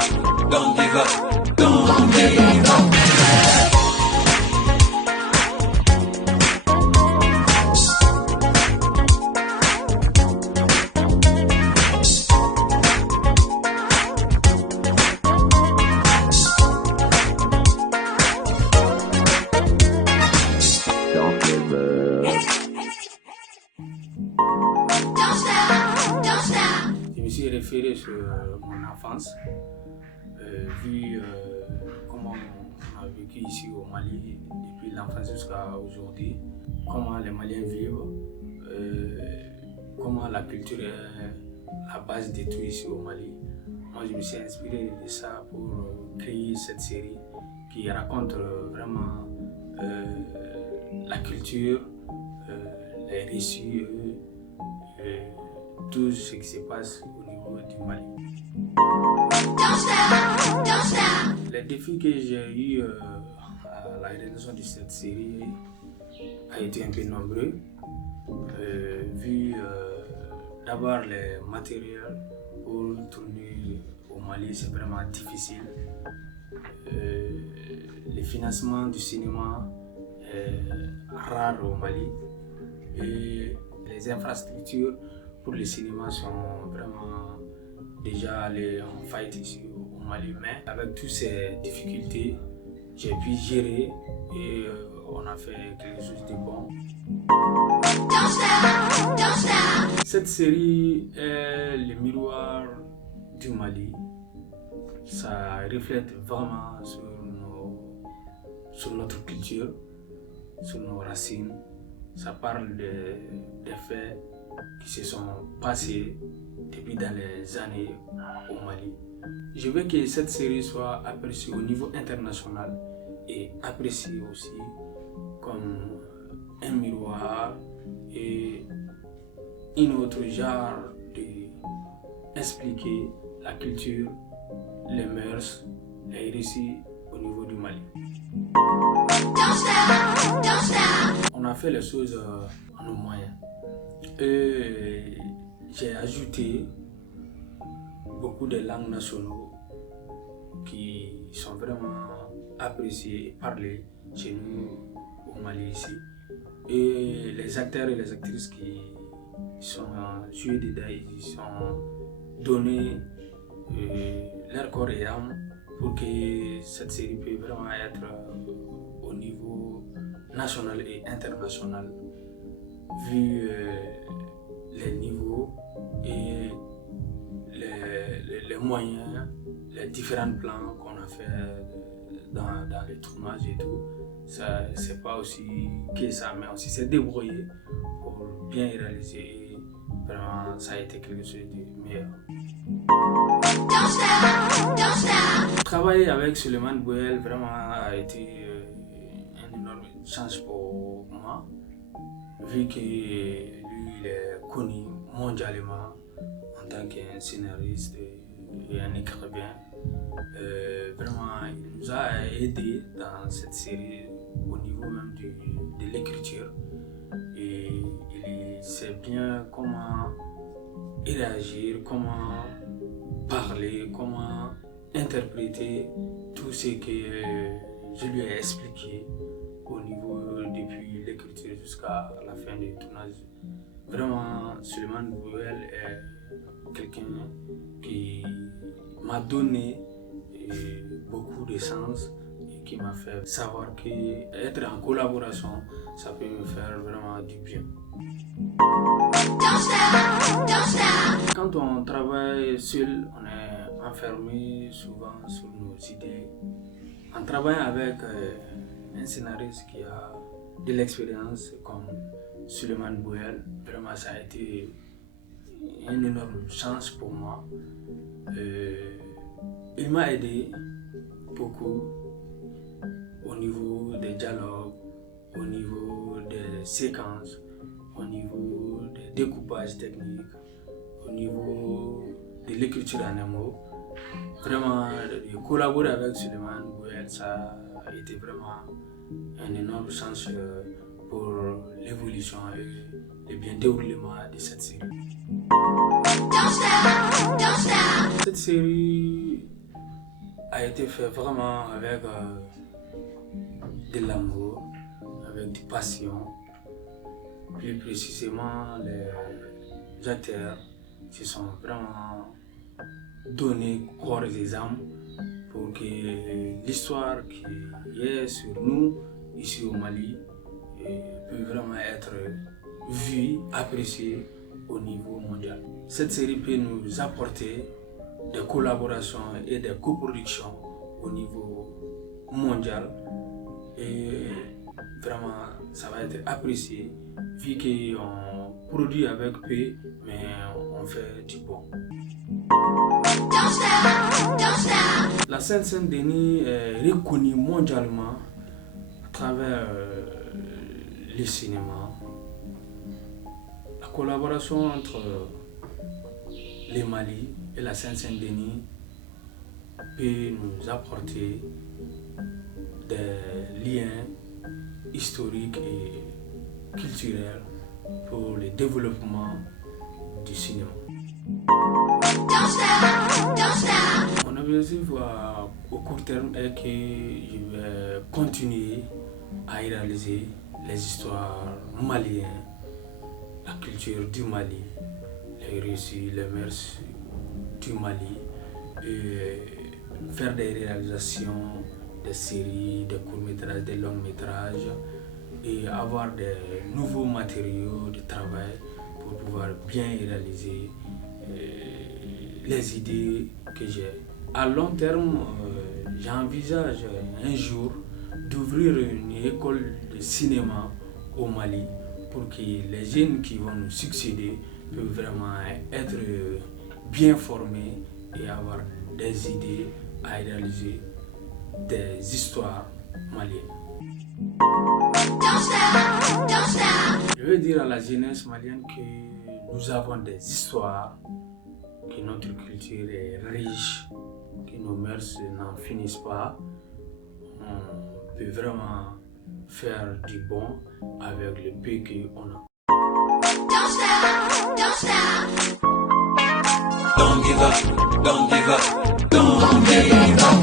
up, don't give up, don't give up. Je me suis référé sur mon enfance, vu comment on a vécu ici au Mali depuis l'enfance jusqu'à aujourd'hui, comment les Maliens vivent, comment la culture est la base de tout ici au Mali. Moi, je me suis inspiré de ça pour créer cette série qui raconte vraiment la culture, les récits, tout ce qui se passe au niveau du Mali. Les défis que j'ai eu à la réalisation de cette série a été un peu nombreux, vu d'abord les matériels pour tourner au Mali, c'est vraiment difficile. Le financement du cinéma est rare au Mali et les infrastructures pour le cinéma sont vraiment déjà allées en faillite ici au Mali. Mais avec toutes ces difficultés, j'ai pu gérer et on a fait quelque chose de bon. Cette série est le miroir du Mali. Ça reflète vraiment sur notre culture, sur nos racines. Ça parle des faits qui se sont passés depuis dans les années au Mali. Je veux que cette série soit appréciée au niveau international et appréciée aussi comme un miroir et un autre genre d'expliquer la culture, les mœurs, les récits au niveau du Mali. On a fait les choses en nos moyens. Et j'ai ajouté beaucoup de langues nationales qui sont vraiment appréciées et parlées chez nous au Mali ici. Et les acteurs et les actrices qui sont joués dedans, ils sont donnés leur corps et âme pour que cette série puisse vraiment être au niveau national et international, vu les niveaux et les moyens, les différents plans qu'on a fait dans les tournages et tout. Ça, c'est pas aussi que ça, mais aussi c'est débrouillé pour bien réaliser. Vraiment, ça a été quelque chose de meilleur. Travailler avec Suleiman Bouyel vraiment a été une énorme chance pour moi, vu que lui il est connu mondialement en tant qu'un scénariste et un écrivain. Vraiment, il nous a aidés dans cette série au niveau même de l'écriture. Et il sait bien comment réagir, comment parler, comment interpréter tout ce que je lui ai expliqué au niveau depuis l'écriture jusqu'à la fin du tournage. Vraiment, Suleiman Bouyel est quelqu'un qui m'a donné beaucoup de sens et qui m'a fait savoir qu'être en collaboration, ça peut me faire vraiment du bien. Quand on travaille seul, on est enfermé souvent sur nos idées. En travaillant avec un scénariste qui a de l'expérience comme Suleiman Bouyel, vraiment ça a été une énorme chance pour moi. Il m'a aidé beaucoup au niveau des dialogues, au niveau des séquences, au niveau des découpages techniques, au niveau de l'écriture en un mot. Vraiment, de collaborer avec Suleiman Bouyel, ça a été vraiment une énorme chance pour l'évolution et le bien déroulement de cette série. Cette série a été fait vraiment avec de l'amour, avec de passion. Plus précisément, les acteurs se sont vraiment donnés corps et âme pour que l'histoire qui est sur nous, ici au Mali, peut vraiment être vue, appréciée au niveau mondial. Cette série peut nous apporter des collaborations et des coproductions au niveau mondial et vraiment ça va être apprécié vu qu'on produit avec peu mais on fait du bon. La Seine-Saint-Denis est reconnue mondialement à travers le cinéma. La collaboration entre le Mali et la Seine-Saint-Denis peut nous apporter des liens historiques et culturels pour le développement du cinéma. Mon objectif au court terme est que je vais continuer à réaliser les histoires maliennes, la culture du Mali, les récits, les mœurs du Mali, et faire des réalisations, des séries, des courts-métrages, des longs-métrages et avoir des nouveaux matériaux de travail pour pouvoir bien réaliser les idées que j'ai. À long terme, j'envisage un jour d'ouvrir une école de cinéma au Mali pour que les jeunes qui vont nous succéder peuvent vraiment être bien formés et avoir des idées à réaliser des histoires maliennes. Je veux dire à la jeunesse malienne que nous avons des histoires, que notre culture est riche, que nos mœurs n'en finissent pas. On peut vraiment faire du bon avec le peu qu'on a. Don't give up, don't give up, don't give up.